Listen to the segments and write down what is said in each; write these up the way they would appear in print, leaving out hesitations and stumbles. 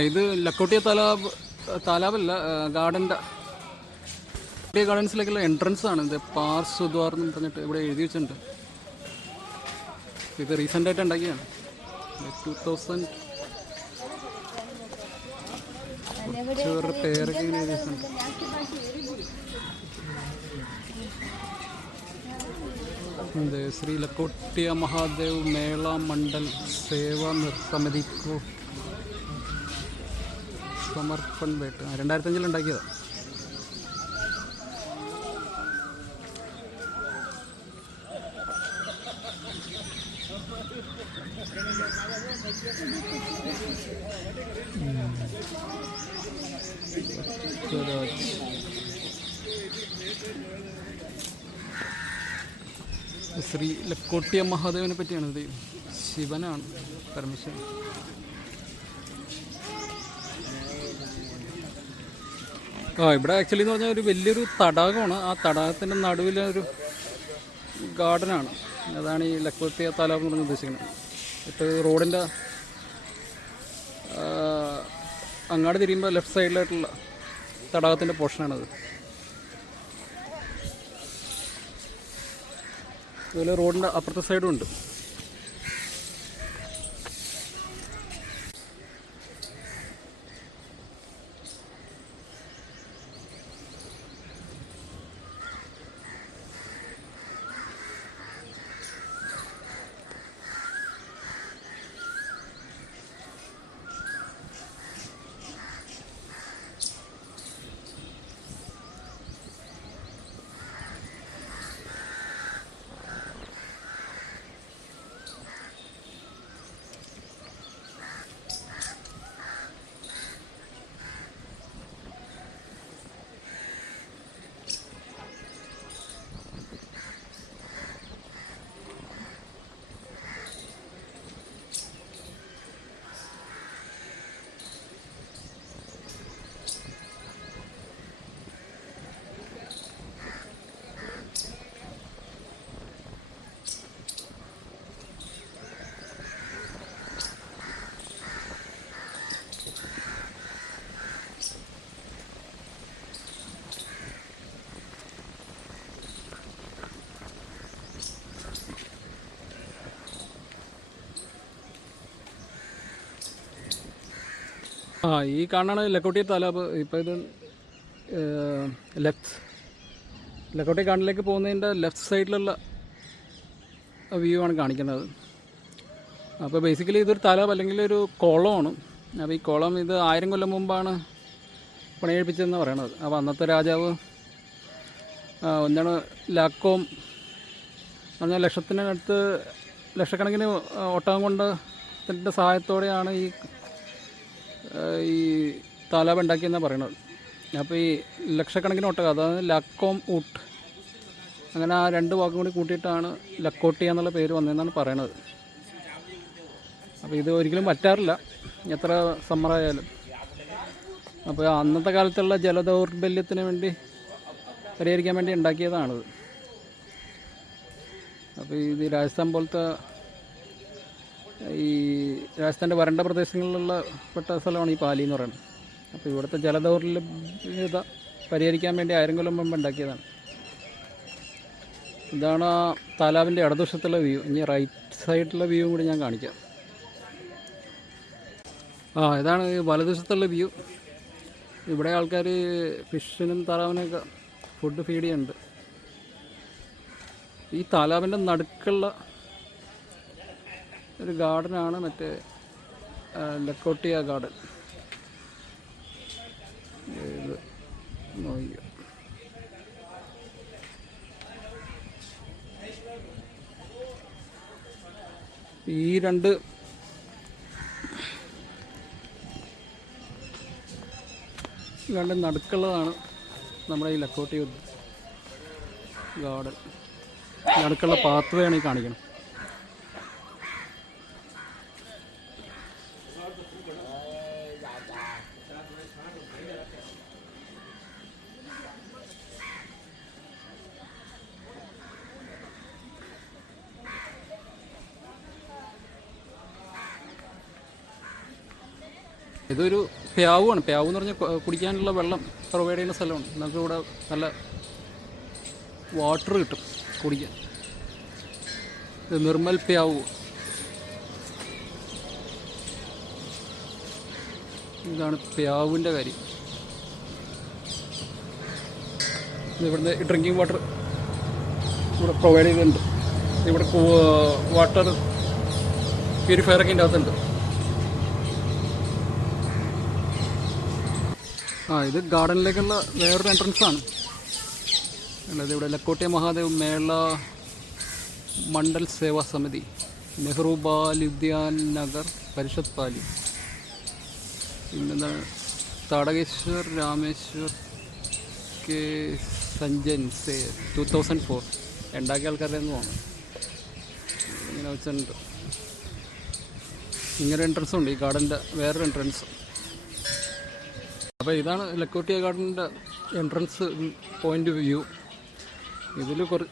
ഇത് ലക്കോട്ടിയ താലാബല്ല, ഗാർഡൻ്റെ ഗാർഡൻസിലേക്കുള്ള എൻട്രൻസ് ആണ്. ഇത് പാർസ് ദ്വാർ എന്ന് പറഞ്ഞിട്ട് ഇവിടെ എഴുതി വെച്ചിട്ടുണ്ട്. ഇത് റീസെൻ്റായിട്ട് ഉണ്ടാക്കിയാണ്. 2000 കുറച്ച് പേരൊക്കെ ഇങ്ങനെ എഴുതി വെച്ചിട്ടുണ്ട്. ശ്രീ ലക്കോട്ടിയ മഹാദേവ് മേള മണ്ഡൽ സേവാ സമിതി സമർപ്പൺ വേട്ട് 2005 ഉണ്ടാക്കിയതാണ്. ശ്രീ ലക്കോട്ടിയ മഹാദേവനെ പറ്റിയാണ്. ഇത് ശിവനാണ്, പരമശിവൻ. ഇവിടെ ആക്ച്വലി എന്ന് പറഞ്ഞാൽ ഒരു വലിയൊരു തടാകമാണ്. ആ തടാകത്തിൻ്റെ നടുവിലൊരു ഗാർഡനാണ്. അതാണ് ഈ ലക്കോട്ടിയ താലാബ് എന്ന് പറഞ്ഞ് ഉദ്ദേശിക്കുന്നത്. ഇപ്പോൾ റോഡിൻ്റെ അങ്ങാട് തിരിയുമ്പോൾ ലെഫ്റ്റ് സൈഡിലായിട്ടുള്ള തടാകത്തിൻ്റെ പോർഷനാണത്. അതുപോലെ റോഡിൻ്റെ അപ്പുറത്തെ സൈഡും ഉണ്ട്. ഈ കാണാണ് ലക്കോട്ടിയ താലാബ്. ഇപ്പോൾ ഇത് ലക്കോട്ടിയ കാണ്ടിലേക്ക് പോകുന്നതിൻ്റെ ലെഫ്റ്റ് സൈഡിലുള്ള വ്യൂ ആണ് കാണിക്കുന്നത്. അപ്പോൾ ബേസിക്കലി ഇതൊരു താലാബ് അല്ലെങ്കിൽ ഒരു കുളമാണ്. അപ്പോൾ ഈ കുളം ഇത് 1000 കൊല്ലം മുമ്പാണ് പണിയെടുപ്പിച്ചതെന്ന് പറയണത്. അപ്പോൾ അന്നത്തെ രാജാവ് എന്താണ് ലാക്കോം എന്ന് പറഞ്ഞാൽ ലക്ഷത്തിനടുത്ത് ലക്ഷക്കണക്കിന് ഒട്ടകം കൊണ്ടതിൻ്റെ സഹായത്തോടെയാണ് ഈ താലാബ് ഉണ്ടാക്കിയെന്നാണ് പറയണത്. അപ്പോൾ ഈ ലക്ഷക്കണക്കിന് ഒട്ടകം, അതായത് ലാക്കോം ഊട്ട്, അങ്ങനെ ആ 2 വാക്കും കൂടി കൂട്ടിയിട്ടാണ് ലക്കോട്ടിയ എന്നുള്ള പേര് വന്നതെന്നാണ് പറയണത്. അപ്പോൾ ഇത് ഒരിക്കലും പറ്റാറില്ല എത്ര സമ്മറായാലും. അപ്പോൾ അന്നത്തെ കാലത്തുള്ള ജലദൗർബല്യത്തിന് വേണ്ടി പരിഹരിക്കാൻ വേണ്ടി ഉണ്ടാക്കിയതാണിത്. അപ്പോൾ ഇത് രാജസ്ഥാൻ പോലത്തെ ഈ രാജസ്ഥാൻ്റെ വരണ്ട പ്രദേശങ്ങളിലുള്ള പെട്ട സ്ഥലമാണ് ഈ പാലി എന്ന് പറയുന്നത്. അപ്പോൾ ഇവിടുത്തെ ജലദൗർലഭ്യത പരിഹരിക്കാൻ വേണ്ടി 1000 കൊല്ലം മുമ്പ് ഉണ്ടാക്കിയതാണ്. ഇതാണ് ആ താലാബിൻ്റെ ഇടതുവശത്തുള്ള വ്യൂ. ഇനി റൈറ്റ് സൈഡിലുള്ള വ്യൂ കൂടി ഞാൻ കാണിക്കാം. ഇതാണ് വലതുവശത്തുള്ള വ്യൂ. ഇവിടെ ആൾക്കാർ ഫിഷിനും താറാവിനൊക്കെ ഫുഡ് ഫീഡ് ചെയ്യുന്നുണ്ട്. ഈ താലാബിൻ്റെ നടുക്കുള്ള ഒരു ഗാർഡനാണ് മറ്റേ ലക്കോട്ടിയ ഗാർഡൻ. ഇത് നോക്കിയോ, ഈ 2 നടുക്കുള്ളതാണ് നമ്മുടെ ഈ ലക്കോട്ടിയ ഗാർഡൻ. നടുക്കുള്ള പാത്ത് വേണം ഈ കാണിക്കണം. ഇതൊരു പ്യാവാണ്. പ്യാവ് എന്ന് പറഞ്ഞാൽ കുടിക്കാനുള്ള വെള്ളം പ്രൊവൈഡ് ചെയ്യുന്ന സ്ഥലമാണ്. നമുക്ക് ഇവിടെ നല്ല വാട്ടർ കിട്ടും കുടിക്കാൻ. ഇത് നിർമ്മൽ പ്യാവ്. ഇതാണ് പ്യാവിൻ്റെ കാര്യം. ഇവിടുന്ന് ഡ്രിങ്കിങ് വാട്ടർ ഇവിടെ പ്രൊവൈഡ് ചെയ്തിട്ടുണ്ട്. ഇവിടെ വാട്ടർ പ്യൂരിഫയറൊക്കെ ഇതിൻ്റെ അകത്തുണ്ട്. ഇത് ഗാർഡനിലേക്കുള്ള വേറൊരു എൻട്രൻസ് ആണ്. അല്ലാതെ ഇവിടെ ലക്കോട്ടെ മഹാദേവ് മേള മണ്ഡൽ സേവാ സമിതി, നെഹ്റു ബാൽ ഉദ്യാൻ നഗർ പരിഷത്ത് പാലി, പിന്നെന്താണ് താടകേശ്വർ രാമേശ്വർ കെ സഞ്ജൻ സേ 2004 ഉണ്ടാക്കിയ ആൾക്കാരുടെ നിന്ന് പോകണം. ഇങ്ങനെ വെച്ചിട്ടുണ്ട്. ഇങ്ങനെ എൻട്രൻസും ഉണ്ട് ഈ ഗാർഡൻ്റെ വേറൊരു എൻട്രൻസ്. അപ്പോൾ ഇതാണ് ലക്കോട്ടിയ ഗാർഡൻ്റെ എൻട്രൻസ് പോയിൻ്റ് വ്യൂ.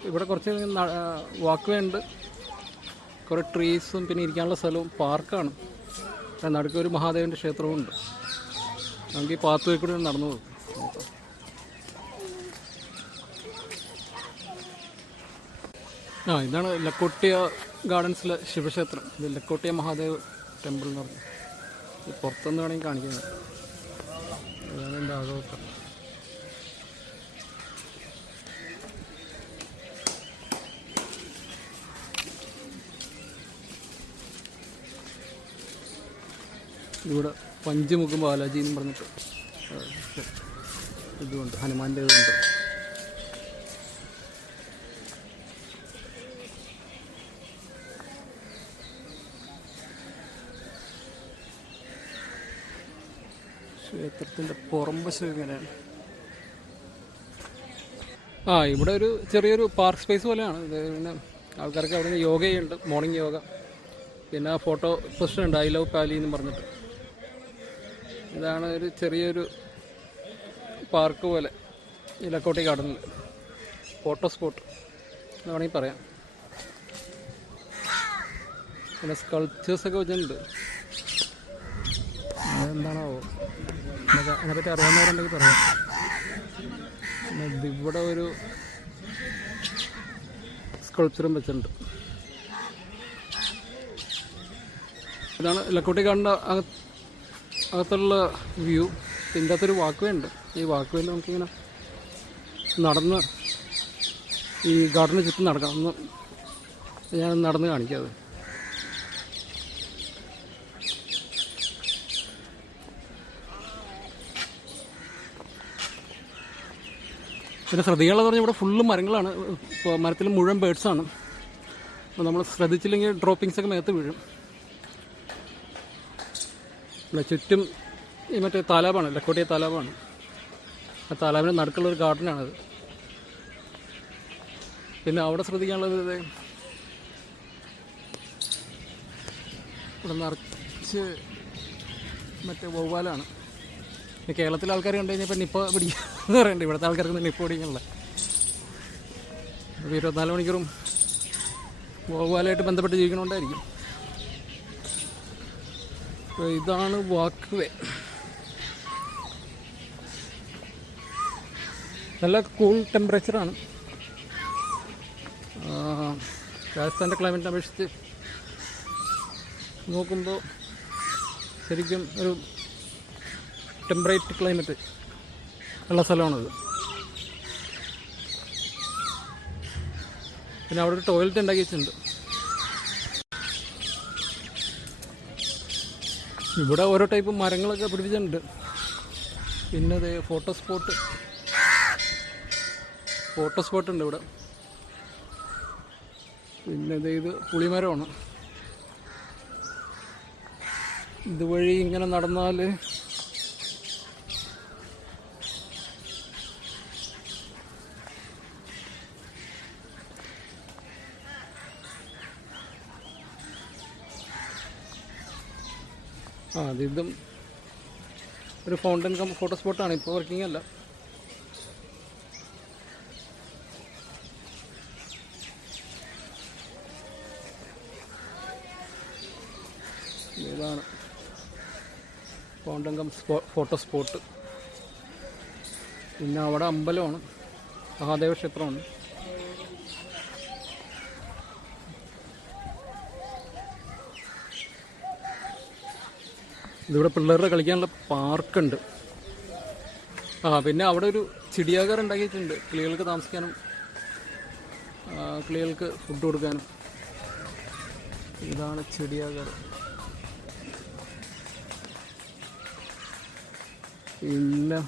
ഇവിടെ കുറച്ച് വാക്ക് വേ ഉണ്ട്, കുറേ ട്രീസും പിന്നെ ഇരിക്കാനുള്ള സ്ഥലവും പാർക്കാണ്. നടുക്കൊരു മഹാദേവൻ്റെ ക്ഷേത്രവും ഉണ്ട്. നമുക്ക് ഈ പാത്ത് വേ കൂടി നടന്നു പോകും. ഇതാണ് ലക്കോട്ടിയ ഗാർഡൻസിലെ ശിവക്ഷേത്രം. ഇത് ലക്കോട്ടിയ മഹാദേവ് ടെമ്പിൾ എന്ന് പറഞ്ഞു. ഇത് പുറത്തുനിന്ന് വേണമെങ്കിൽ കാണിക്കുന്നത്. അതാണ് എൻ്റെ ആഘോഷം. ഇവിടെ പഞ്ചമുഖ ബാലാജി എന്ന് പറഞ്ഞിട്ട് ഇതുണ്ട്, ഹനുമാൻ്റെ ഇതുണ്ട്. ക്ഷേത്രത്തിൻ്റെ പുറംവശം ഇങ്ങനെയാണ്. ഇവിടെ ഒരു ചെറിയൊരു പാർക്ക് സ്പേസ് പോലെയാണ് ഇത്. പിന്നെ ആൾക്കാർക്ക് അവിടെ നിന്ന് യോഗ ചെയ്യുന്നുണ്ട്, മോർണിംഗ് യോഗ. പിന്നെ ഫോട്ടോ പൊസിഷൻ ഉണ്ട്, ഐ ലവ് പാലി എന്ന് പറഞ്ഞിട്ട്. ഇതാണ് ഒരു ചെറിയൊരു പാർക്ക് പോലെ ഈ ലക്കോട്ടി ഗാർഡനിൽ, ഫോട്ടോ സ്പോട്ട് എന്ന് വേണമെങ്കിൽ പറയാം. പിന്നെ സ്കൾപ്ചേഴ്സൊക്കെ വെച്ചിട്ടുണ്ട്. അതെന്താണോ അതിനെപ്പറ്റി അറിയാവുന്നവരുണ്ടെങ്കിൽ പറയാം. പിന്നെ ഇവിടെ ഒരു സ്കൾപ്ചറും വെച്ചിട്ടുണ്ട്. ഇതാണ് ലക്കോട്ടി ഗാർഡൻ്റെ അകത്തുള്ള വ്യൂ. ഇതിൻ്റെ അകത്തൊരു വാക്ക് വേ ഉണ്ട്. ഈ വാക്ക് വേയിൽ നമുക്കിങ്ങനെ നടന്ന് ഈ ഗാർഡന് ചുറ്റും നടക്കാം. ഒന്ന് ഞാൻ നടന്ന് കാണിക്കാം. അത് പിന്നെ ശ്രദ്ധിക്കാനുള്ളത് പറഞ്ഞാൽ ഇവിടെ ഫുള്ള് മരങ്ങളാണ്. മരത്തിൽ മുഴുവൻ ബേഡ്സാണ്. അപ്പോൾ നമ്മൾ ശ്രദ്ധിച്ചില്ലെങ്കിൽ ഡ്രോപ്പിങ്സൊക്കെ മേത്ത് വീഴും. ഇവിടെ ചുറ്റും ഈ മറ്റേ താലാബാണ്, ലക്കോട്ടിയ താലാബാണ്. ആ താലാബിൻ്റെ നടുക്കുള്ളൊരു ഗാർഡനാണത്. പിന്നെ അവിടെ ശ്രദ്ധിക്കാനുള്ളത് ഇവിടെ നിറച്ച് മറ്റേ വവ്വാലാണ്. കേരളത്തിലെ ആൾക്കാർ കണ്ടു കഴിഞ്ഞാൽ നിപ്പ പിടിക്കുക എന്ന് പറയണ്ടേ. ഇവിടുത്തെ ആൾക്കാർക്ക് നിപ്പ പിടിക്കാനുള്ള 24 മണിക്കൂറും വവ്വാലായിട്ട് ബന്ധപ്പെട്ട് ജീവിക്കണോണ്ടായിരിക്കും. ഇതാണ് വാക്ക് വേ. നല്ല കൂൾ ടെമ്പറേച്ചറാണ്. രാജസ്ഥാൻ്റെ ക്ലൈമറ്റിനെ അപേക്ഷിച്ച് നോക്കുമ്പോൾ ശരിക്കും ഒരു ടെമ്പറേറ്റ് ക്ലൈമറ്റ് ഉള്ള സ്ഥലമാണത്. പിന്നെ അവിടെ ഒരു ടോയ്ലറ്റ് ഉണ്ടാക്കി വെച്ചിട്ടുണ്ട്. ഇവിടെ ഓരോ ടൈപ്പ് മരങ്ങളൊക്കെ പിടിപ്പിച്ചിട്ടുണ്ട്. പിന്നെ അത് ഫോട്ടോ സ്പോട്ട് ഉണ്ട് ഇവിടെ. പിന്നെ ഇത് പുളിമരമാണ്. ഇതുവഴി ഇങ്ങനെ നടന്നാൽ ഇതും ഒരു ഫൗണ്ടൻ ഫോട്ടോ സ്പോട്ടാണ്. ഇപ്പോൾ വർക്കിംഗ് അല്ല. ഇതാണ് ഫൗണ്ടൻ ശ്രീരംഗം ഫോട്ടോ സ്പോട്ട്. പിന്നെ അവിടെ അമ്പലമാണ്, മഹാദേവ ക്ഷേത്രമാണ്. ഇതിവിടെ പിള്ളേരുടെ കളിക്കാനുള്ള പാർക്കുണ്ട്. പിന്നെ അവിടെ ഒരു ചിടിയാഘർ ഉണ്ടാക്കിയിട്ടുണ്ട്, കിളികൾക്ക് താമസിക്കാനും കിളികൾക്ക് ഫുഡ് കൊടുക്കാനും. ഇതാണ് ചിടിയാഘർ. പിന്നെ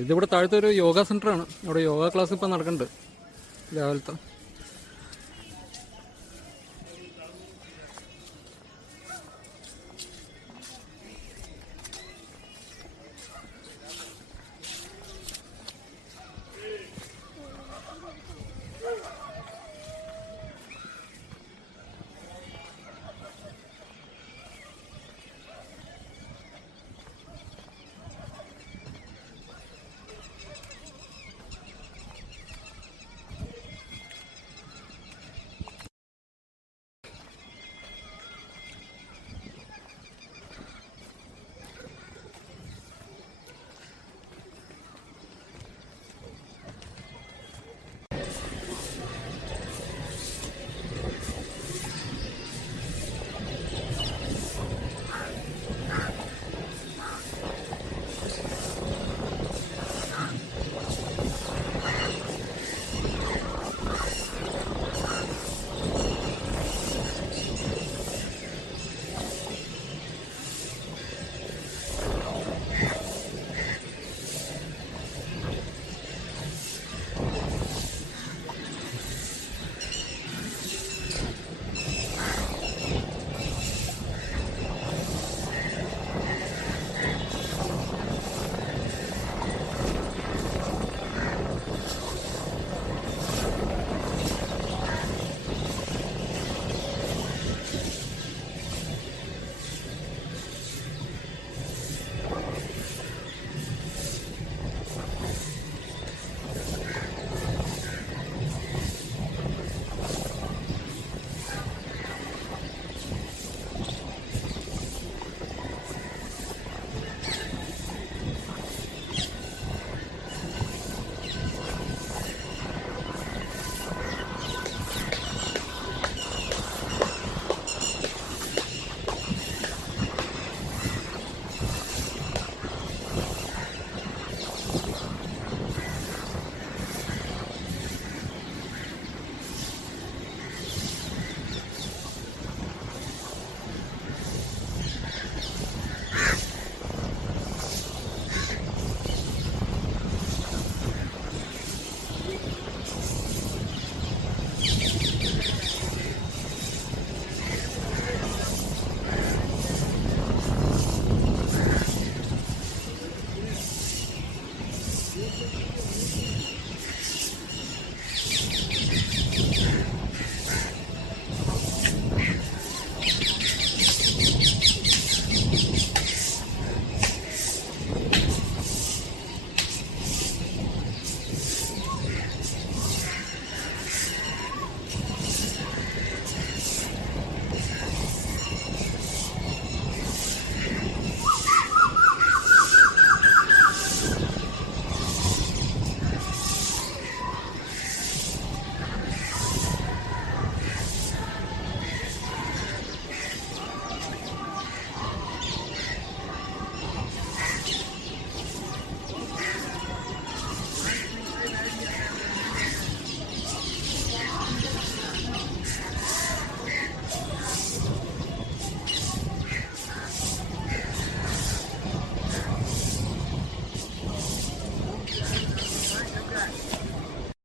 ഇതിവിടെ താഴത്തെ ഒരു യോഗ സെൻ്ററാണ്. അവിടെ യോഗ ക്ലാസ് ഇപ്പം നടക്കുന്നുണ്ട് രാവിലത്തെ.